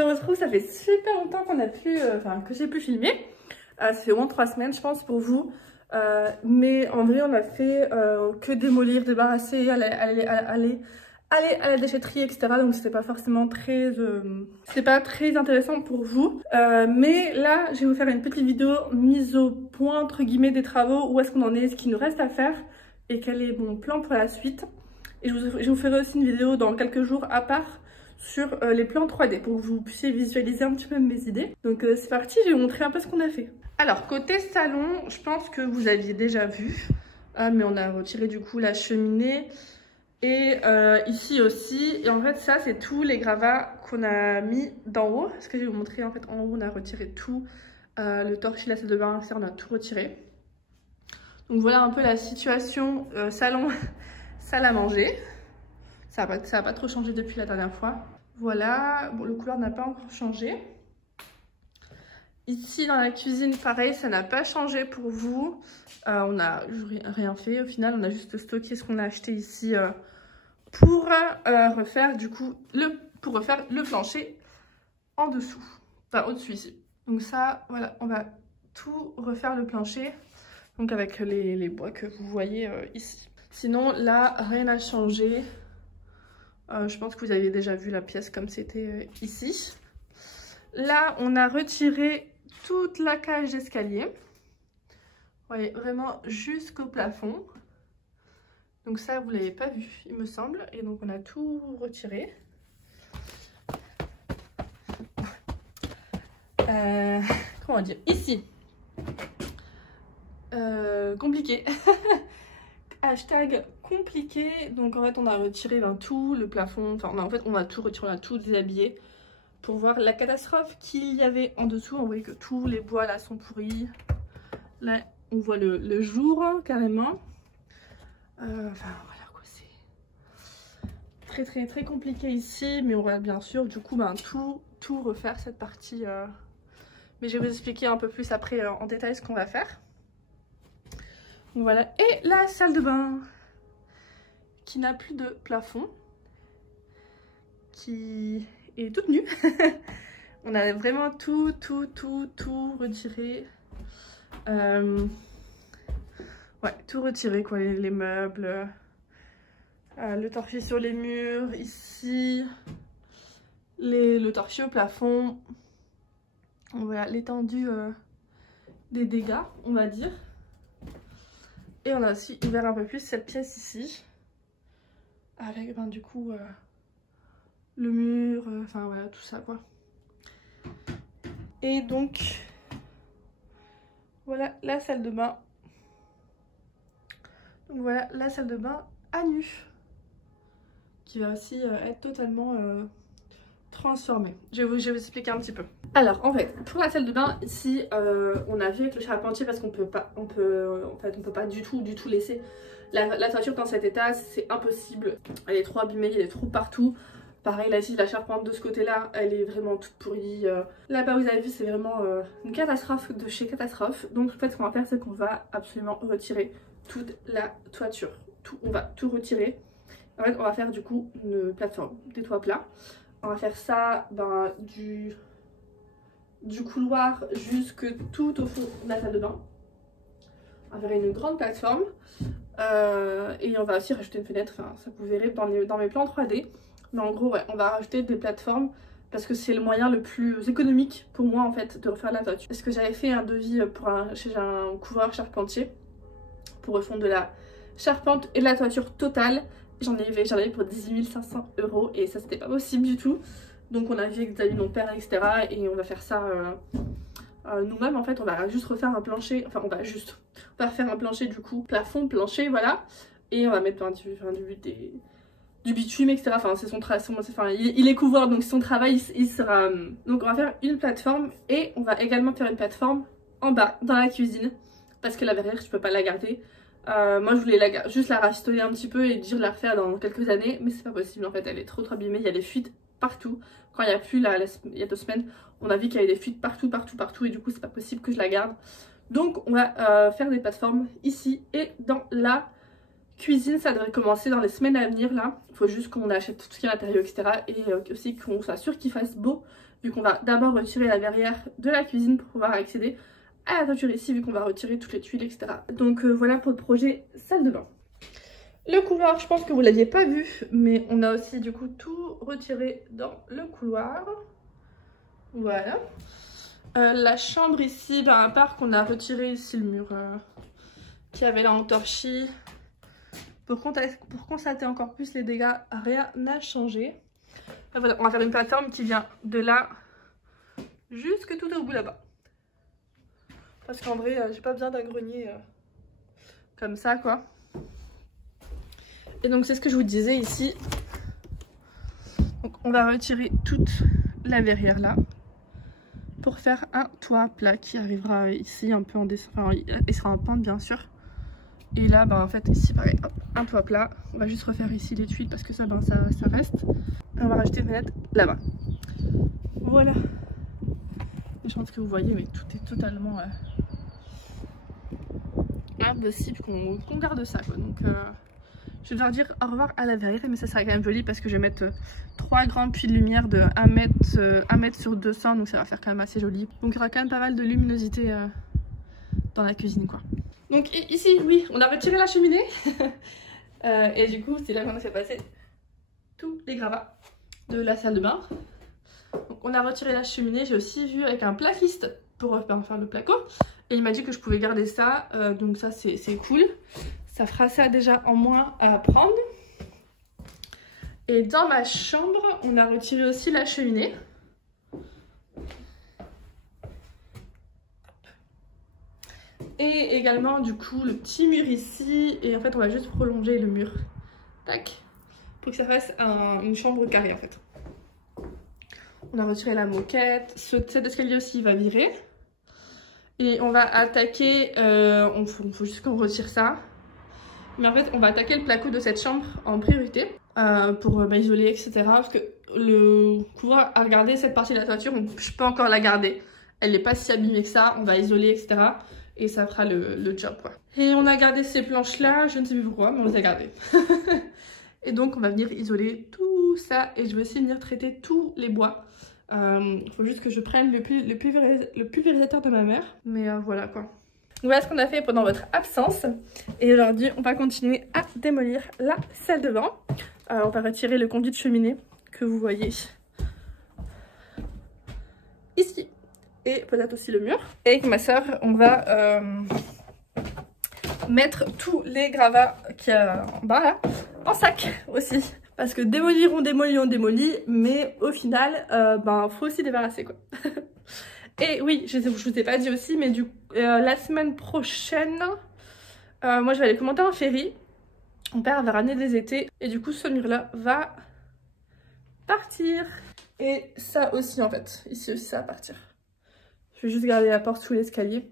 se retrouve, ça fait super longtemps qu'on a pu, que j'ai pu filmer. Ça fait au moins 3 semaines, je pense, pour vous. Mais en vrai, on a fait que démolir, débarrasser, aller à la déchetterie, etc. Donc c'était pas forcément très, c'est pas très intéressant pour vous. Mais là, je vais vous faire une petite vidéo mise au point entre guillemets des travaux, où est-ce qu'on en est, ce qu'il nous reste à faire et quel est mon plan pour la suite. Et je vous ferai aussi une vidéo dans quelques jours à part sur les plans 3D pour que vous puissiez visualiser un petit peu mes idées. Donc c'est parti, je vais vous montrer un peu ce qu'on a fait. Alors côté salon, je pense que vous aviez déjà vu, mais on a retiré du coup la cheminée et ici aussi. Et en fait ça c'est tous les gravats qu'on a mis d'en haut. Ce que je vais vous montrer, en fait en haut on a retiré tout, le torchis, la salle de bain, ça on a tout retiré. Donc voilà un peu la situation salon, salle à manger. Ça va pas trop changé depuis la dernière fois. Voilà, bon le couleur n'a pas encore changé. Ici dans la cuisine, pareil, ça n'a pas changé pour vous. On n'a rien fait au final, on a juste stocké ce qu'on a acheté ici pour refaire du coup le plancher en dessous, enfin au-dessus ici. Donc ça, voilà, on va tout refaire le plancher, donc avec les bois que vous voyez ici. Sinon là, rien n'a changé. Je pense que vous avez déjà vu la pièce comme c'était ici. Là, on a retiré toute la cage d'escalier. Vous voyez, vraiment jusqu'au plafond. Donc ça, vous ne l'avez pas vu, il me semble. Et donc, on a tout retiré. Comment dire? Ici. Compliqué. Hashtag compliqué. Donc en fait on a retiré tout le plafond, enfin en fait on a tout retiré, on a tout déshabillé pour voir la catastrophe qu'il y avait en dessous. On voit que tous les bois là sont pourris. Là on voit le jour hein, carrément. Enfin voilà quoi, c'est très compliqué ici, mais on va bien sûr du coup tout refaire cette partie. Mais je vais vous expliquer un peu plus après en détail ce qu'on va faire. Donc voilà, et la salle de bain qui n'a plus de plafond, qui est toute nue. On a vraiment tout retiré. Ouais, tout retiré quoi, les meubles, le torchis sur les murs, ici, le torchis au plafond. Voilà l'étendue des dégâts, on va dire. Et on a aussi ouvert un peu plus cette pièce ici. Avec du coup le mur, enfin voilà tout ça quoi. Et donc voilà la salle de bain. Donc voilà la salle de bain à nu. Qui va aussi être totalement transformée. Je vais vous expliquer un petit peu. Alors en fait pour la salle de bain ici on a vu avec le charpentier parce qu'on peut pas du tout laisser la toiture dans cet état, c'est impossible. Elle est trop abîmée, il y a des trous partout. Pareil là ici la charpente de ce côté là elle est vraiment toute pourrie. Là-bas vous avez vu c'est vraiment une catastrophe de chez catastrophe. Donc en fait ce qu'on va faire c'est qu'on va absolument retirer toute la toiture. On va tout retirer. En fait on va faire du coup une plateforme, des toits plats. On va faire ça du couloir jusque tout au fond de la salle de bain. On va faire une grande plateforme et on va aussi rajouter une fenêtre, enfin ça vous verrez dans mes plans 3D. Mais en gros ouais, on va rajouter des plateformes parce que c'est le moyen le plus économique pour moi en fait de refaire la toiture. Parce que j'avais fait un devis chez un couvreur charpentier pour refondre de la charpente et de la toiture totale. J'en avais pour 18 500 € et ça c'était pas possible du tout. Donc on a vu avec des amis de mon père etc. Et on va faire ça nous-mêmes en fait. On va juste refaire un plancher, enfin on va refaire un plancher du coup, plafond, plancher voilà. Et on va mettre du bitume etc. Enfin c'est son travail, il est couvreur donc son travail il sera... Donc on va faire une plateforme et on va également faire une plateforme en bas dans la cuisine. Parce que la verrière je peux pas la garder. Moi je voulais juste la rafistoler un petit peu et dire la refaire dans quelques années. Mais c'est pas possible en fait, elle est trop abîmée, il y a des fuites partout. Quand il y a plu il y a 2 semaines, on a vu qu'il y avait des fuites partout et du coup c'est pas possible que je la garde. Donc on va faire des plateformes ici et dans la cuisine. Ça devrait commencer dans les semaines à venir là. Il faut juste qu'on achète tout ce qui est à l'intérieur etc. Et aussi qu'on s'assure qu'il fasse beau vu qu'on va d'abord retirer la verrière de la cuisine pour pouvoir accéder à la toiture ici, vu qu'on va retirer toutes les tuiles, etc. Donc voilà pour le projet salle de bain. Le couloir, je pense que vous l'aviez pas vu, mais on a aussi du coup tout retiré dans le couloir. Voilà. La chambre ici, ben, à part qu'on a retiré ici le mur qui avait là en torchis, pour constater encore plus les dégâts, rien n'a changé. Voilà, on va faire une plateforme qui vient de là jusque tout au bout là-bas. Parce qu'en vrai, j'ai pas besoin d'un grenier comme ça, quoi. Et donc, c'est ce que je vous disais ici. Donc, on va retirer toute la verrière là pour faire un toit plat qui arrivera ici un peu en dessin. Enfin, il sera en pente, bien sûr. Et là, ben, en fait, ici, pareil, hop, un toit plat. On va juste refaire ici les tuiles parce que ça, ben, ça reste. Et on va rajouter une fenêtre là-bas. Voilà. Je pense que vous voyez, mais tout est totalement impossible qu'on garde ça, quoi. Donc, je vais devoir dire au revoir à la verrière, mais ça sera quand même joli parce que je vais mettre 3 grands puits de lumière de 1 mètre sur 200, donc ça va faire quand même assez joli. Donc, il y aura quand même pas mal de luminosité dans la cuisine, quoi. Donc ici, oui, on a retiré la cheminée et du coup, c'est là qu'on a fait passer tous les gravats de la salle de bain. Donc on a retiré la cheminée, j'ai aussi vu avec un plaquiste pour faire le placo. Et il m'a dit que je pouvais garder ça, donc ça c'est cool. Ça fera ça déjà en moins à prendre. Et dans ma chambre, on a retiré aussi la cheminée. Et également du coup le petit mur ici. Et en fait on va juste prolonger le mur. Tac. Pour que ça fasse une chambre carrée en fait. On a retiré la moquette. Cet escalier aussi va virer. Et on va attaquer. Faut juste qu'on retire ça. Mais en fait on va attaquer le placo de cette chambre en priorité. Pour isoler, etc. Parce que le couloir à regarder cette partie de la toiture, je peux encore la garder. Elle n'est pas si abîmée que ça. On va isoler, etc. Et ça fera le job, quoi. Et on a gardé ces planches là, je ne sais plus pourquoi, mais on les a gardées. Et donc on va venir isoler tout ça. Et je vais aussi venir traiter tous les bois. Il faut juste que je prenne le pulvérisateur de ma mère. Mais voilà, quoi. Voilà ce qu'on a fait pendant votre absence. Et aujourd'hui on va continuer à démolir la salle de bain. On va retirer le conduit de cheminée que vous voyez ici. Et peut-être aussi le mur. Et avec ma soeur, on va mettre tous les gravats qu'il y a en bas là, en sac aussi. Parce que démolir, on démolit, mais au final, faut aussi débarrasser, quoi. Et oui, je vous ai pas dit aussi, mais la semaine prochaine, moi je vais aller commenter en ferry. Mon père va ramener des étés. Et du coup, ce mur-là va partir. Et ça aussi, en fait. Ici aussi, ça va partir. Je vais juste garder la porte sous l'escalier.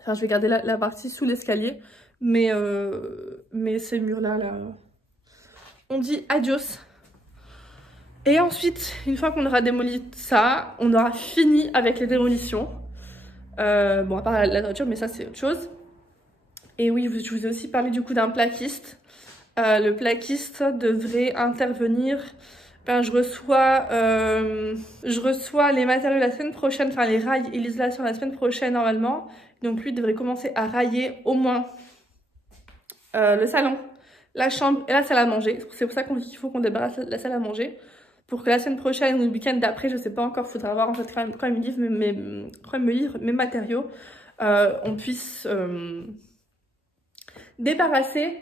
Enfin, je vais garder la partie sous l'escalier. Mais ces murs-là, on dit adios. Et ensuite, une fois qu'on aura démoli ça, on aura fini avec les démolitions. Bon, à part la toiture, mais ça, c'est autre chose. Et oui, je vous ai aussi parlé du coup d'un plaquiste. Le plaquiste devrait intervenir... je reçois les matériaux la semaine prochaine, enfin les rails et l'isolation la semaine prochaine normalement. Donc lui devrait commencer à railler au moins le salon, la chambre et la salle à manger. C'est pour ça qu'il faut qu'on débarrasse la salle à manger. Pour que la semaine prochaine ou le week-end d'après, je sais pas encore, faudra voir en fait quand il me livre mes matériaux, on puisse débarrasser.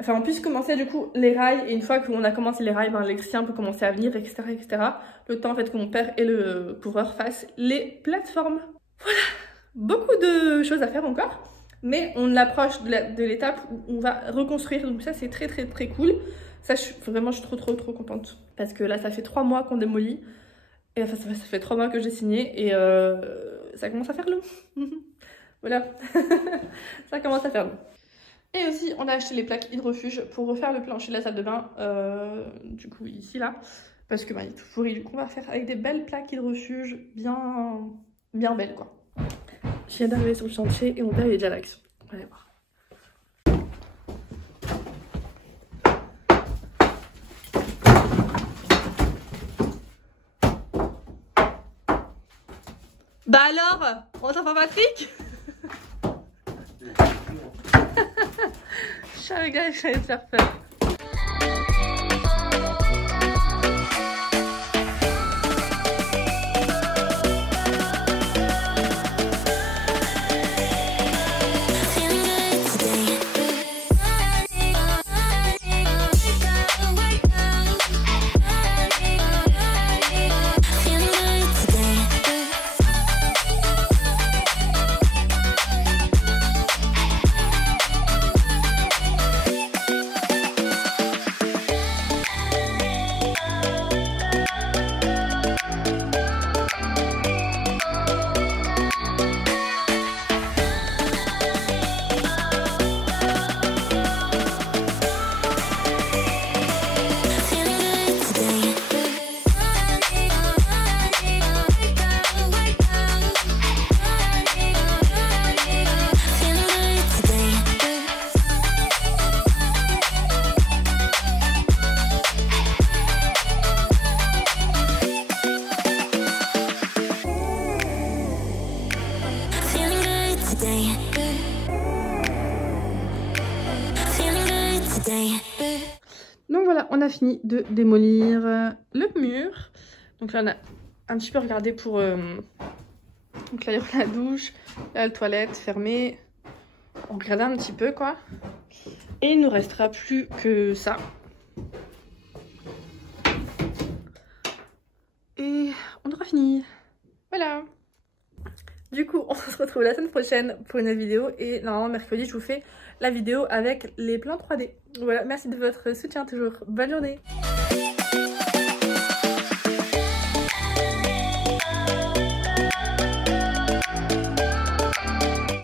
Enfin, on puisse commencer du coup les rails, et une fois qu'on a commencé les rails, l'électricien peut commencer à venir, etc., etc. Le temps en fait que mon père et le couvreur fassent les plateformes. Voilà, beaucoup de choses à faire encore, mais on approche de l'étape où on va reconstruire, donc ça c'est très cool. Ça, je suis trop contente, parce que là ça fait 3 mois qu'on démolit, et enfin ça fait 3 mois que j'ai signé, et ça commence à faire long. Voilà, ça commence à faire long. Et aussi, on a acheté les plaques hydrofuge pour refaire le plancher de la salle de bain, du coup ici là, parce que il est tout pourri, du coup on va faire avec des belles plaques hydrofuge, bien belles, quoi. Je viens d'arriver sur le chantier et mon père il est déjà à l'action. On va aller voir. Bah alors, on s'en va Patrick. Je savais que j'allais te faire peur. Donc voilà, on a fini de démolir le mur. Donc là on a un petit peu regardé pour donc là il y aura la douche, là la toilette fermée. On regardait un petit peu quoi. Et il nous restera plus que ça. Et on aura fini. Voilà. Du coup, on se retrouve la semaine prochaine pour une autre vidéo. Et normalement, mercredi, je vous fais la vidéo avec les plans 3D. Voilà, merci de votre soutien toujours. Bonne journée.